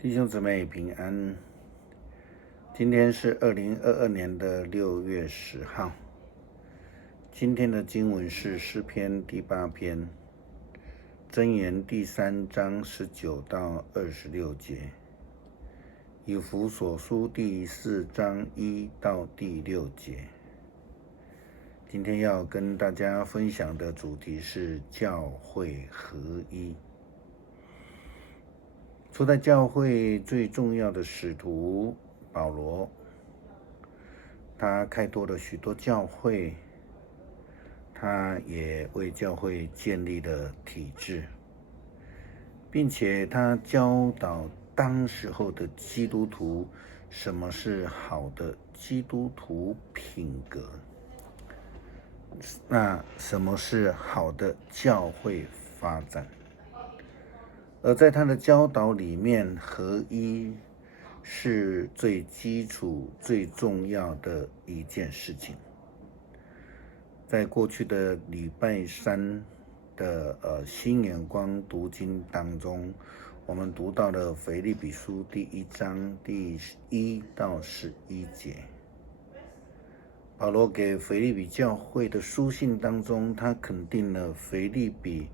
弟兄姊妹平安。今天是2022年的6月10号。今天的经文是诗篇第8篇，箴言第3章19到26节，以弗所书第4章1到第6节。今天要跟大家分享的主题是教会合一。初代教会最重要的使徒保罗，他开拓了许多教会，他也为教会建立了体制，并且他教导当时候的基督徒什么是好的基督徒品格，那什么是好的教会发展。而在他的教导里面，合一是最基础、最重要的一件事情。在过去的礼拜三的新眼光读经当中，我们读到了腓立比书第1章第1到11节。保罗给腓立比教会的书信当中，他肯定了腓立比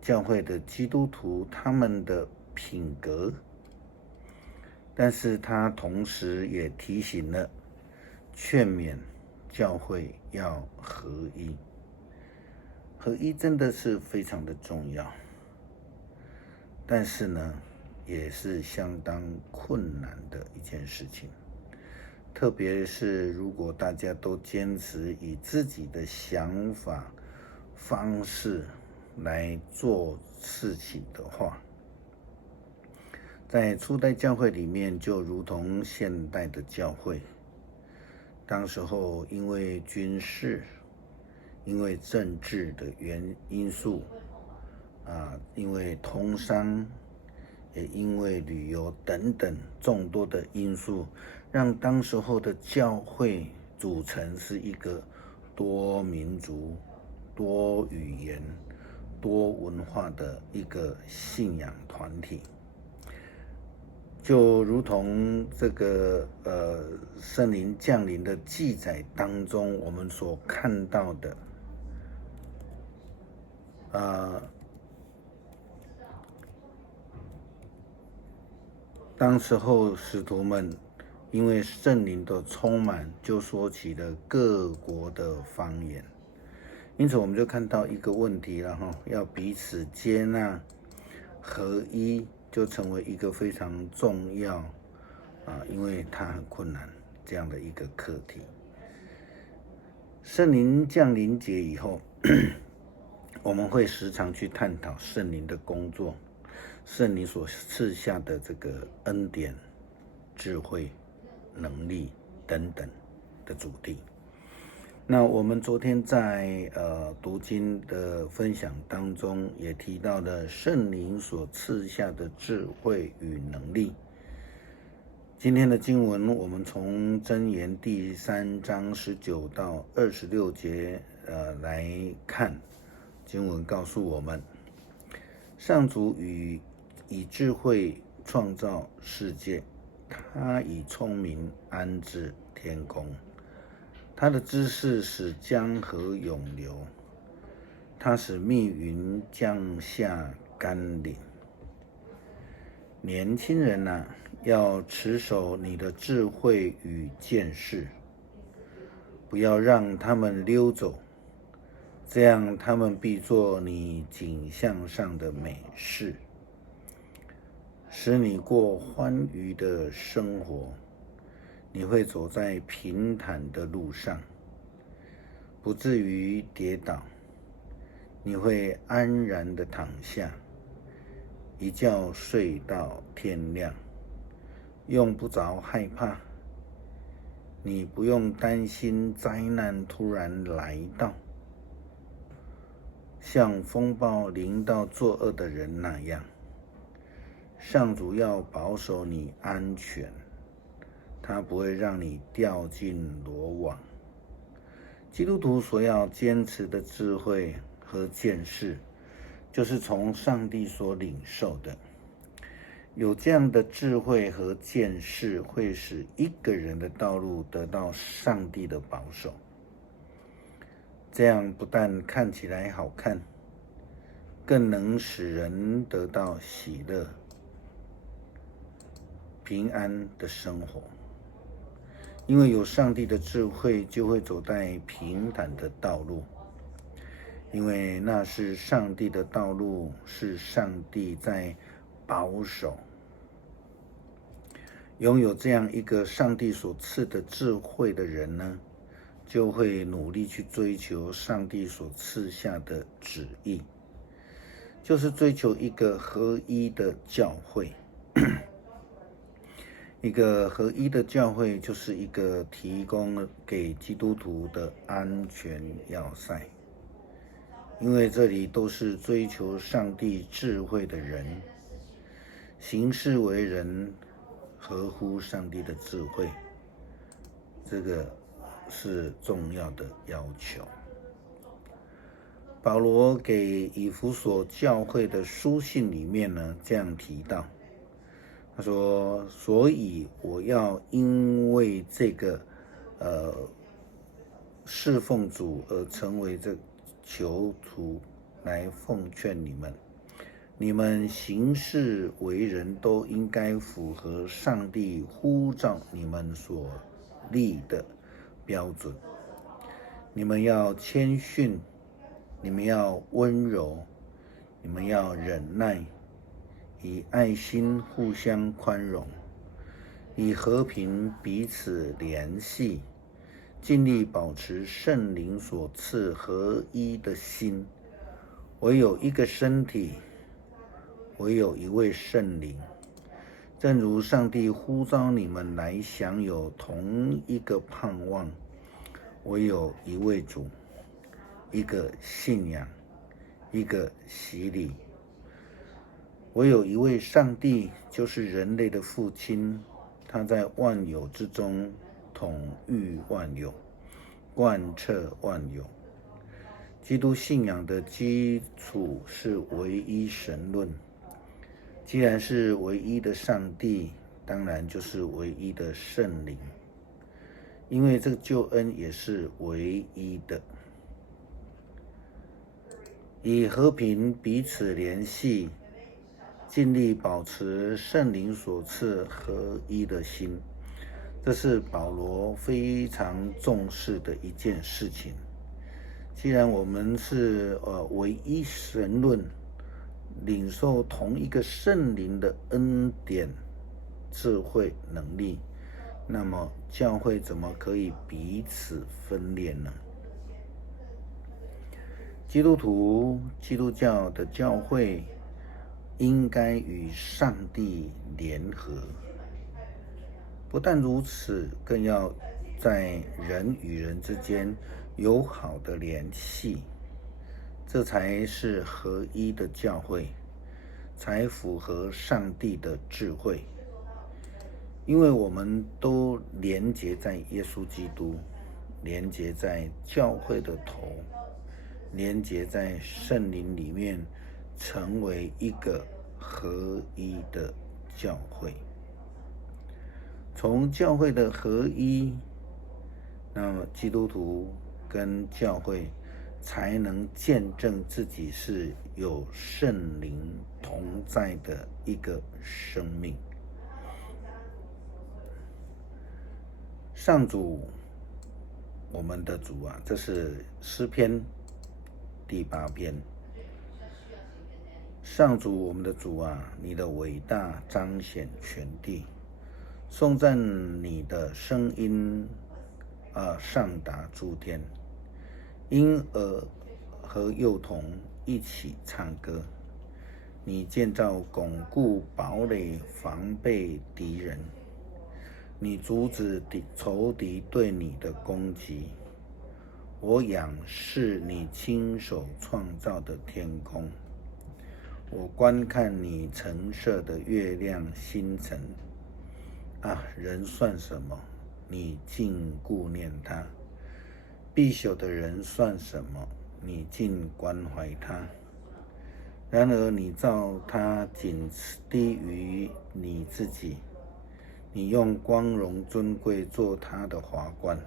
教会的基督徒他们的品格，但是他同时也提醒了、劝勉教会要合一。合一真的是非常的重要，但是呢，也是相当困难的一件事情。特别是如果大家都坚持以自己的想法、方式来做事情的话，在初代教会里面就如同现代的教会，当时候因为军事、因为政治的因素因为通商，也因为旅游等等众多的因素，让当时候的教会组成是一个多民族、多语言、多文化的一个信仰团体。就如同这个圣灵降临的记载当中我们所看到的，当时候使徒们因为圣灵的充满，就说起了各国的方言。因此我们就看到一个问题了，要彼此接纳、合一，就成为一个非常重要因为它很困难这样的一个课题。圣灵降临节以后我们会时常去探讨圣灵的工作，圣灵所赐下的这个恩典、智慧、能力等等的主题。那我们昨天在读经的分享当中也提到了圣灵所赐下的智慧与能力。今天的经文我们从箴言第3章19到26节来看。经文告诉我们，上主以智慧创造世界，他以聪明安置天空，他的知识使江河涌流，他使密云降下甘霖。年轻人要持守你的智慧与见识，不要让他们溜走，这样他们必做你景象上的美事，使你过欢愉的生活。你会走在平坦的路上，不至于跌倒。你会安然地躺下，一觉睡到天亮，用不着害怕。你不用担心灾难突然来到，像风暴临到作恶的人那样。上主要保守你安全，他不会让你掉进罗网。基督徒所要坚持的智慧和见识，就是从上帝所领受的，有这样的智慧和见识，会使一个人的道路得到上帝的保守。这样不但看起来好看，更能使人得到喜乐、平安的生活。因为有上帝的智慧，就会走在平坦的道路。因为那是上帝的道路，是上帝在保守。拥有这样一个上帝所赐的智慧的人呢，就会努力去追求上帝所赐下的旨意，就是追求一个合一的教会。一个合一的教会就是一个提供给基督徒的安全要塞，因为这里都是追求上帝智慧的人，行事为人合乎上帝的智慧，这个是重要的要求。保罗给以弗所教会的书信里面呢，这样提到，他说：所以我要因为这个侍奉主而成为这囚徒，来奉劝你们，你们行事为人都应该符合上帝呼召你们所立的标准。你们要谦逊，你们要温柔，你们要忍耐，以爱心互相宽容，以和平彼此联系，尽力保持圣灵所赐合一的心。唯有一个身体，唯有一位圣灵，正如上帝呼召你们来享有同一个盼望。唯有一位主，一个信仰，一个洗礼。唯有一位上帝，就是人类的父亲，他在万有之中统御万有，贯彻万有。基督信仰的基础是唯一神论。既然是唯一的上帝，当然就是唯一的圣灵，因为这个救恩也是唯一的。以和平彼此联系，尽力保持圣灵所赐合一的心，这是保罗非常重视的一件事情。既然我们是唯一神论，领受同一个圣灵的恩典、智慧、能力，那么教会怎么可以彼此分裂呢？基督徒、基督教的教会应该与上帝联合，不但如此，更要在人与人之间有好的联系，这才是合一的教会，才符合上帝的智慧。因为我们都连结在耶稣基督，连结在教会的头，连结在圣灵里面，成为一个合一的教会。从教会的合一，那么基督徒跟教会才能见证自己是有圣灵同在的一个生命。上主，我们的主啊，这是诗篇第8篇。上主，我们的主啊，你的伟大彰显全地，颂赞你的声音上达诸天，婴儿和幼童一起唱歌。你建造巩固堡垒，防备敌人，你阻止仇敌对你的攻击。我仰视你亲手创造的天空，我观看你陈设的月亮星辰。人算什么？你竟顾念他；必朽的人算什么？你竟关怀他。然而你造他仅低于你自己，你用光荣尊贵做他的华冠，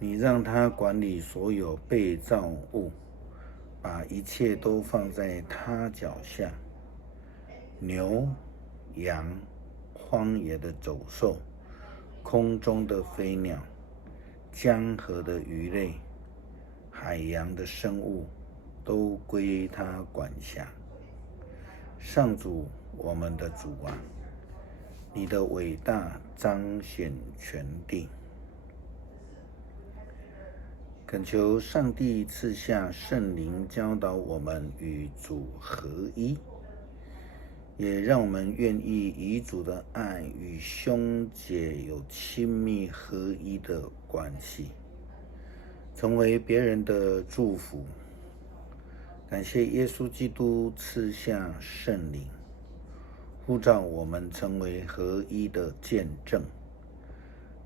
你让他管理所有被造物，把一切都放在他脚下，牛、羊、荒野的走兽，空中的飞鸟，江河的鱼类，海洋的生物，都归他管辖。上主，我们的主啊，你的伟大彰显全地。恳求上帝赐下圣灵，教导我们与主合一，也让我们愿意以主的爱与兄姐有亲密合一的关系，成为别人的祝福。感谢耶稣基督赐下圣灵，呼召我们成为合一的见证。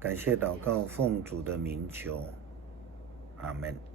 感谢祷告，奉主的名求，阿们。